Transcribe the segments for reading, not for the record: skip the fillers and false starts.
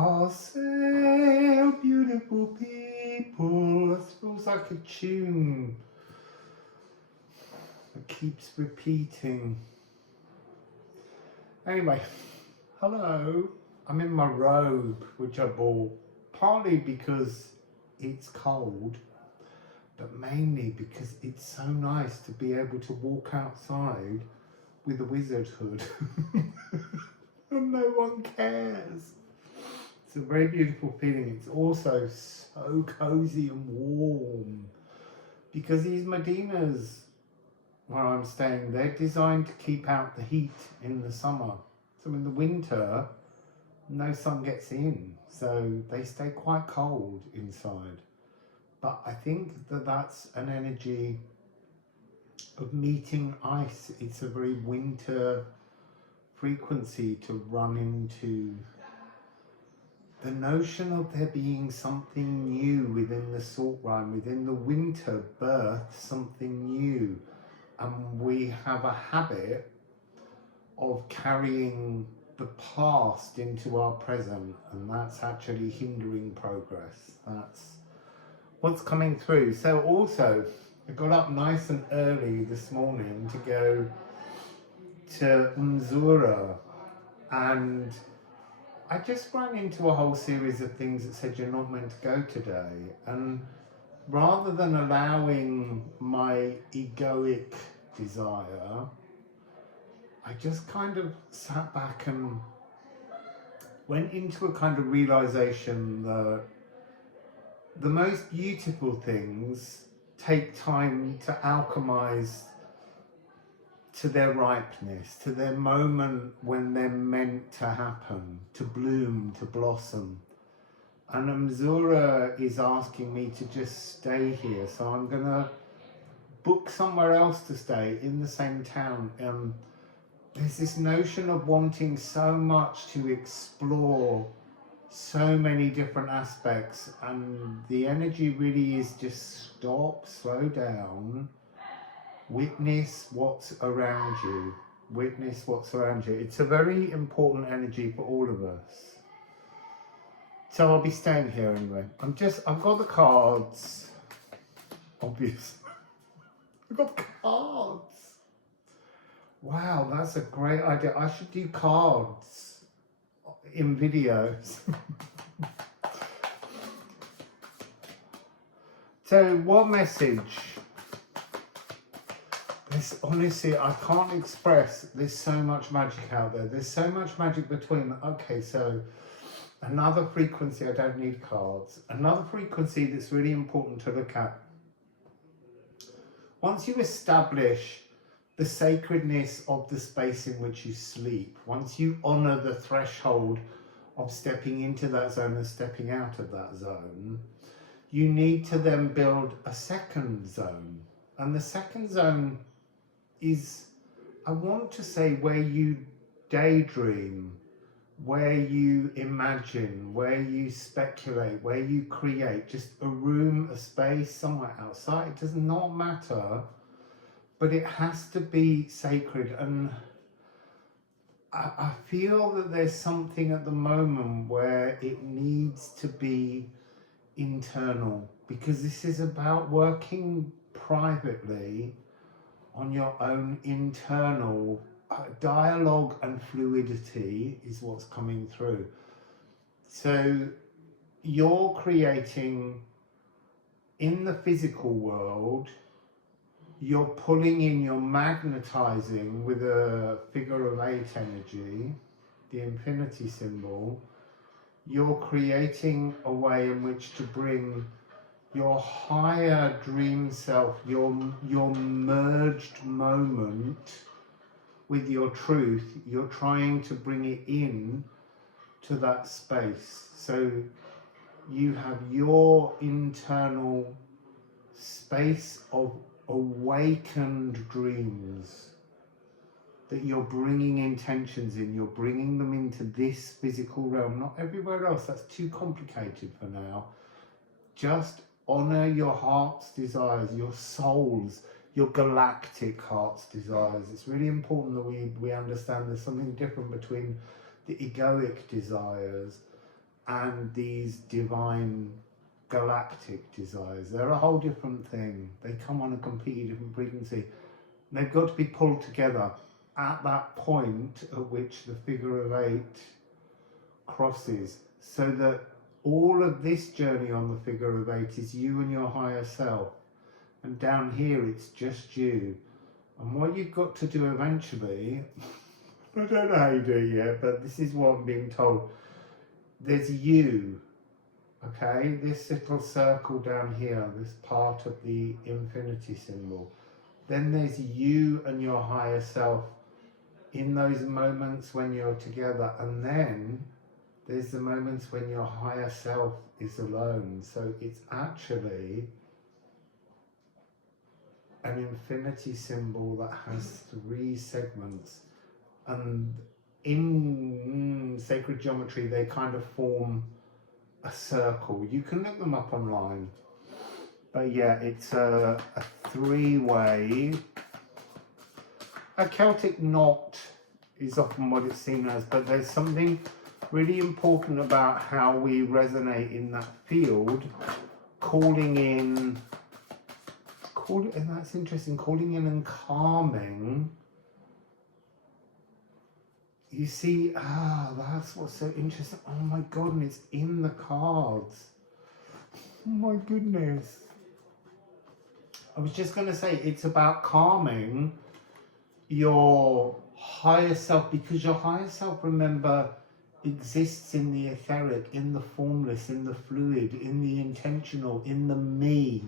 Wassail, beautiful people. It feels like a tune that keeps repeating. Anyway, hello. I'm in my robe, which I bought partly because it's cold, but mainly because it's so nice to be able to walk outside with a wizard hood and no one cares. It's a very beautiful feeling. It's also so cozy and warm because these Medinas where I'm staying, they're designed to keep out the heat in the summer. So in the winter, no sun gets in, so they stay quite cold inside. But I think that that's an energy of meeting ice. It's a very winter frequency to run into the notion of there being something new within the salt rime, within the winter birth, something new. And we have a habit of carrying the past into our present, and that's actually hindering progress. That's what's coming through. So also, I got up nice and early this morning to go to Mzura, and I just ran into a whole series of things that said you're not meant to go today. And rather than allowing my egoic desire, I just kind of sat back and went into a kind of realization that the most beautiful things take time to alchemize to their ripeness, to their moment when they're meant to happen, to bloom, to blossom. And Mzura is asking me to just stay here, so I'm gonna book somewhere else to stay in the same town. There's this notion of wanting so much to explore so many different aspects, and the energy really is just stop, slow down, witness what's around you. Witness what's around you. It's a very important energy for all of us. So I'll be staying here anyway. I've got the cards, obviously. I've got the cards. Wow, that's a great idea. I should do cards in videos. So what message? This, honestly, I can't express. There's so much magic out there. There's so much magic between. Okay, so another frequency, I don't need cards. Another frequency that's really important to look at. Once you establish the sacredness of the space in which you sleep, once you honor the threshold of stepping into that zone and stepping out of that zone, you need to then build a second zone. And the second zone is, I want to say, where you daydream, where you imagine, where you speculate, where you create. Just a room, a space, somewhere outside. It does not matter, but it has to be sacred. And I feel that there's something at the moment where it needs to be internal, because this is about working privately on your own internal dialogue, and fluidity is what's coming through. So you're creating in the physical world, you're pulling in, you're magnetizing with a figure of 8 energy, the infinity symbol. You're creating a way in which to bring your higher dream self, your merged moment with your truth. You're trying to bring it in to that space. So you have your internal space of awakened dreams that you're bringing intentions in. You're bringing them into this physical realm, not everywhere else. That's too complicated for now. Just honor your heart's desires, your soul's, your galactic heart's desires. It's really important that we understand there's something different between the egoic desires and these divine galactic desires. They're a whole different thing. They come on a completely different frequency. They've got to be pulled together at that point at which the figure of 8 crosses, so that all of this journey on the figure of 8 is you and your higher self, and down here it's just you. And what you've got to do eventually, I don't know how you do it yet, but this is what I'm being told. There's you, okay, this little circle down here, this part of the infinity symbol. Then there's you and your higher self in those moments when you're together, and then there's the moments when your higher self is alone. So it's actually an infinity symbol that has 3 segments, and in sacred geometry they kind of form a circle. You can look them up online, but yeah, it's a 3-way. A Celtic knot is often what it's seen as, but there's something really important about how we resonate in that field, and that's interesting, calling in and calming. You see, that's what's so interesting. Oh my God, and it's in the cards. Oh my goodness. I was just going to say, it's about calming your higher self, because your higher self, remember, exists in the etheric, in the formless, in the fluid, in the intentional, in the me.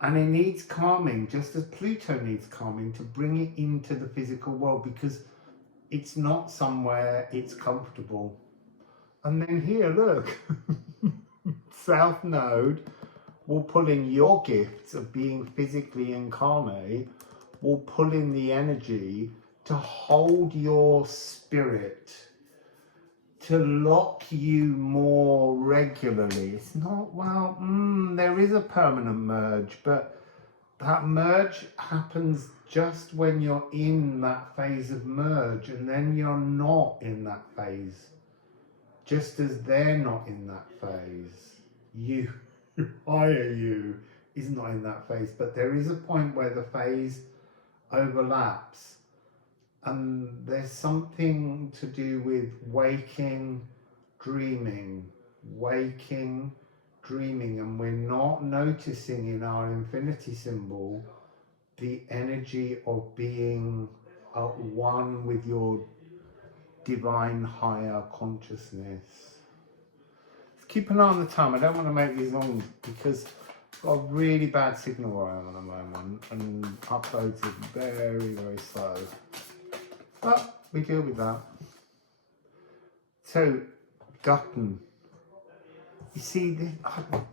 And it needs calming, just as Pluto needs calming, to bring it into the physical world, because it's not somewhere it's comfortable. And then here, look, South Node will pull in your gifts of being physically incarnate, will pull in the energy to hold your spirit, to lock you more regularly. It's not, well, there is a permanent merge, but that merge happens just when you're in that phase of merge, and then you're not in that phase, just as they're not in that phase. You, higher you, is not in that phase, but there is a point where the phase overlaps. And there's something to do with waking, dreaming, and we're not noticing in our infinity symbol the energy of being at one with your divine higher consciousness. Let's keep an eye on the time. I don't want to make these long because I've got a really bad signal where I am at the moment, and uploads are very, very slow. But we deal with that. So, Gutton. You see,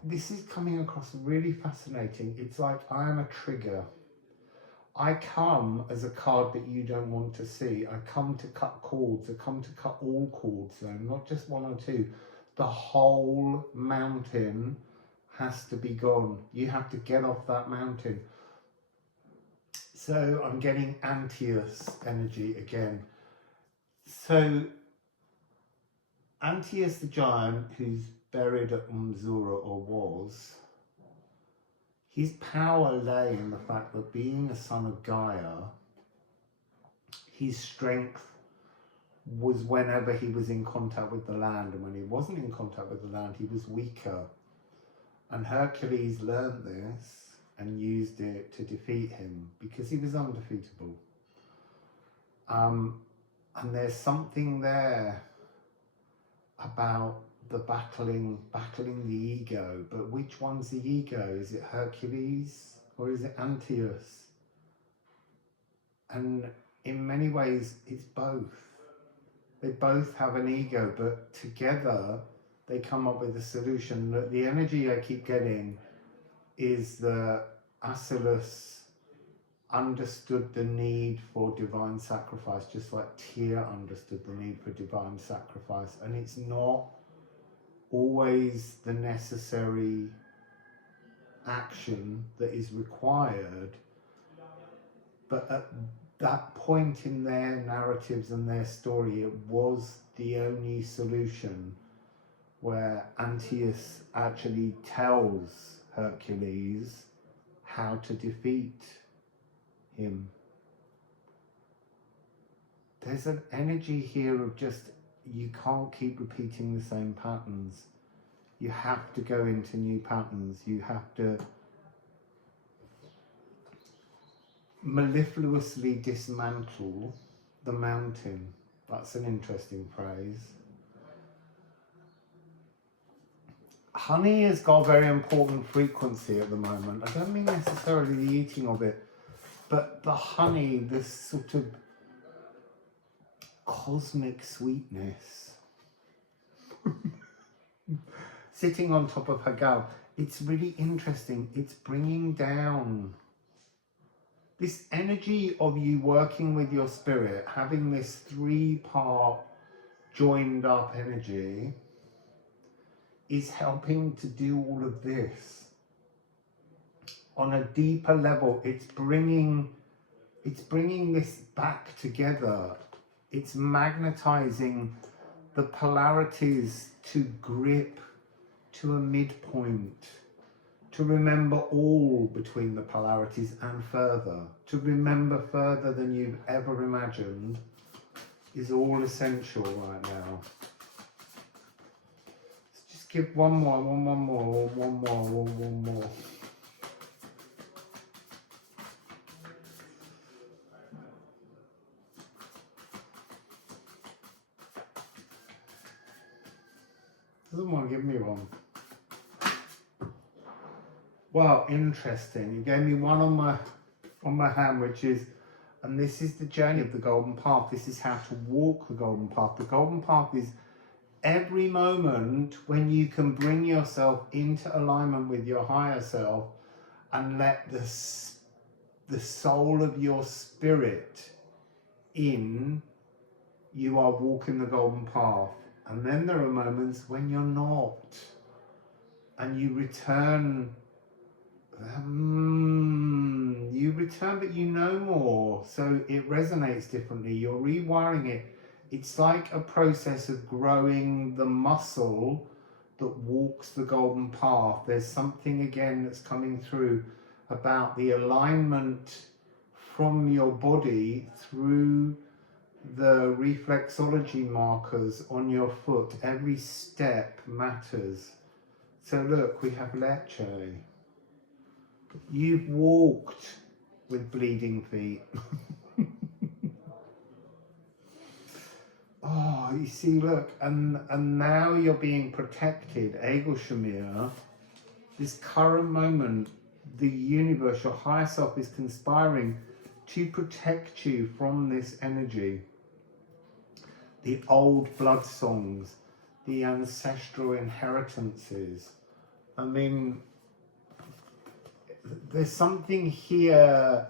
this is coming across really fascinating. It's like I am a trigger. I come as a card that you don't want to see. I come to cut cords. I come to cut all cords, though, not just 1 or 2. The whole mountain has to be gone. You have to get off that mountain. So I'm getting Antaeus energy again. So Antaeus the giant, who's buried at Umzura, or was, his power lay in the fact that, being a son of Gaia, his strength was whenever he was in contact with the land, and when he wasn't in contact with the land, he was weaker. And Hercules learned this and used it to defeat him, because he was undefeatable. And there's something there about the battling the ego. But which one's the ego? Is it Hercules or is it Antaeus? And in many ways it's both. They both have an ego, but together they come up with a solution. The energy I keep getting is that Asylus understood the need for divine sacrifice, just like Tyr understood the need for divine sacrifice. And it's not always the necessary action that is required, but that point in their narratives and their story, it was the only solution, where Antaeus actually tells Hercules how to defeat him. There's an energy here of just, you can't keep repeating the same patterns. You have to go into new patterns. You have to mellifluously dismantle the mountain. That's an interesting phrase. Honey has got a very important frequency at the moment. I don't mean necessarily the eating of it, but the honey, this sort of cosmic sweetness sitting on top of her gall. It's really interesting. It's bringing down this energy of you working with your spirit, having this 3-part joined up energy, is helping to do all of this on a deeper level. It's bringing this back together. It's magnetizing the polarities to grip to a midpoint, to remember all between the polarities and further, to remember further than you've ever imagined, is all essential right now. Let's just give one more. Doesn't want to give me one. Well, interesting. You gave me one on my hand, which is, and this is the journey of the golden path. This is how to walk the golden path. The golden path is every moment when you can bring yourself into alignment with your higher self and let the soul of your spirit in, you are walking the golden path. And then there are moments when you're not, and you return, but you know more, so it resonates differently. You're rewiring it. It's like a process of growing the muscle that walks the golden path. There's something again that's coming through about the alignment from your body through the reflexology markers on your foot. Every step matters. So look, we have Lecce. You've walked with bleeding feet. Oh, you see, look, and now you're being protected. Egel Shamir, this current moment, the universe, your higher self is conspiring to protect you from this energy. The old blood songs, the ancestral inheritances. I mean, there's something here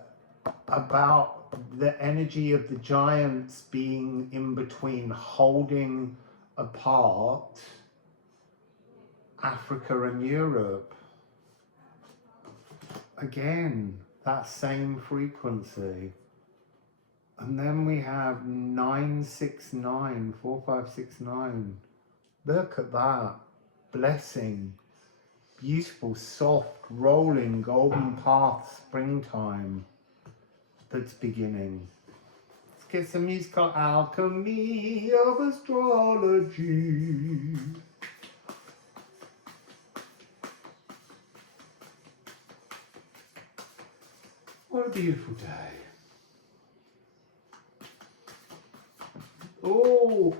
about the energy of the giants being in between, holding apart Africa and Europe. Again, that same frequency. And then we have 969, 4569. Look at that. Blessing. Beautiful, soft, rolling, golden path, springtime that's beginning. Let's get some music called Alchemy of Astrology. What a beautiful day. Oh.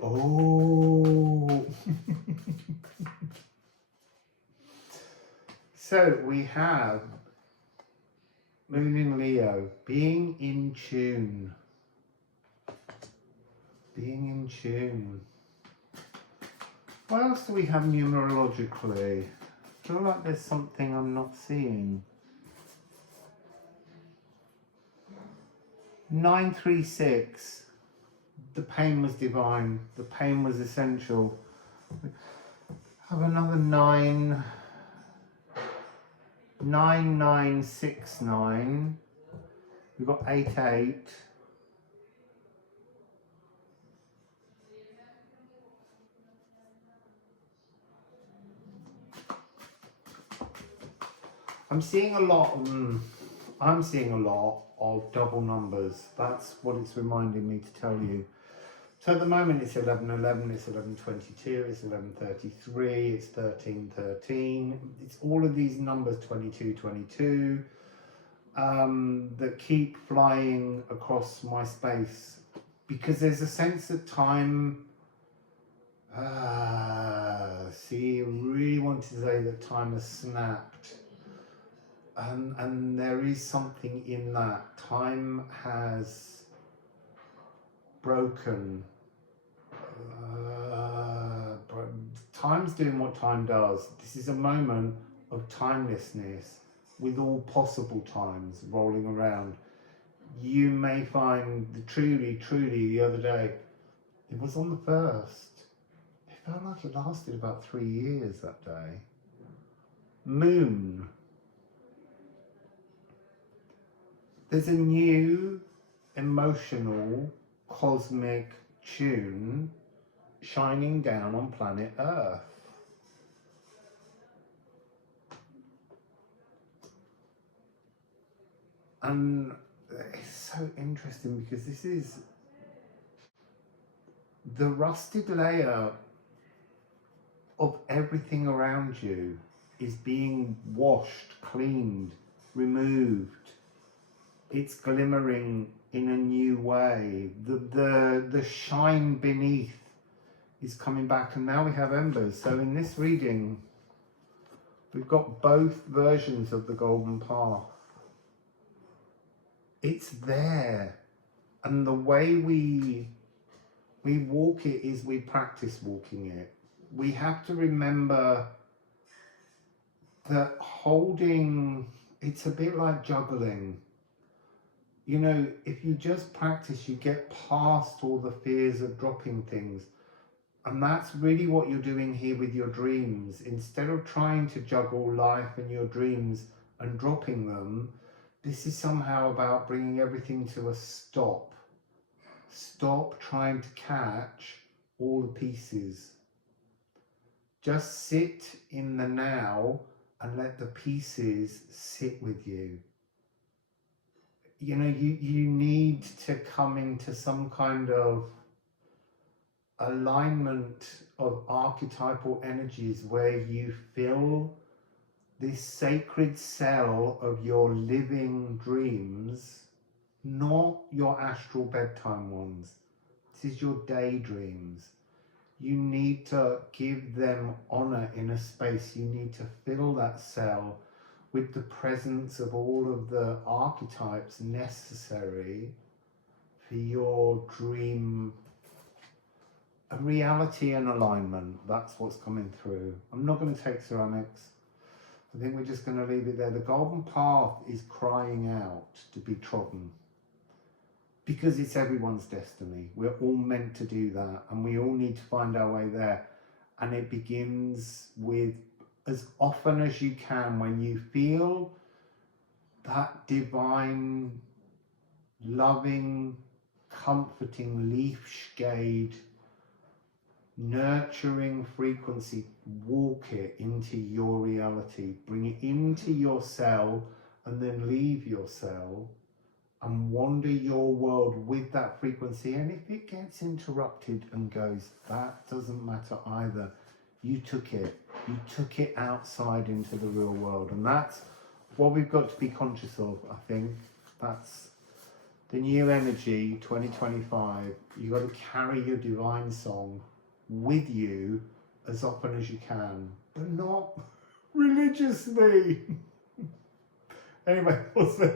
So we have Moon in Leo, being in tune. Being in tune. What else do we have numerologically? I feel like there's something I'm not seeing. 936. The pain was divine. The pain was essential. Have another 9. 9969. We've got 88. I'm seeing a lot. I'm seeing a lot of double numbers. That's what it's reminding me to tell you. So at the moment it's 11:11, it's 11:22, it's 11:33, it's 13:13. It's all of these numbers, 22:22, that keep flying across my space, because there's a sense that time. See, I really want to say that time has snapped. And there is something in that. Time has broken. Time's doing what time does. This is a moment of timelessness with all possible times rolling around. You may find truly the other day, it was on the 1st. It felt like it lasted about 3 years that day. Moon. There's a new emotional cosmic tune shining down on planet Earth. And it's so interesting because this is the rusted layer of everything around you is being washed, cleaned, removed. It's glimmering in a new way. The shine beneath is coming back, and now we have embers. So in this reading, we've got both versions of the golden path. It's there, and the way we walk it is we practice walking it. We have to remember that holding, it's a bit like juggling. You know, if you just practice, you get past all the fears of dropping things. And that's really what you're doing here with your dreams. Instead of trying to juggle life and your dreams and dropping them, this is somehow about bringing everything to a stop. Stop trying to catch all the pieces. Just sit in the now and let the pieces sit with you. You know, you need to come into some kind of alignment of archetypal energies where you fill this sacred cell of your living dreams, not your astral bedtime ones. This is your daydreams. You need to give them honor in a space. You need to fill that cell with the presence of all of the archetypes necessary for your dream. A reality and alignment, that's what's coming through. I'm not going to take ceramics. I think we're just going to leave it there. The golden path is crying out to be trodden, because it's everyone's destiny. We're all meant to do that, and we all need to find our way there. And it begins with, as often as you can, when you feel that divine, loving, comforting, leaf shade, nurturing frequency, walk it into your reality, bring it into your cell, and then leave your cell and wander your world with that frequency. And if it gets interrupted and goes, that doesn't matter either. You took it outside into the real world, and that's what we've got to be conscious of. I think that's the new energy 2025. You got to carry your divine song with you as often as you can, but not religiously. Anyway, we'll see.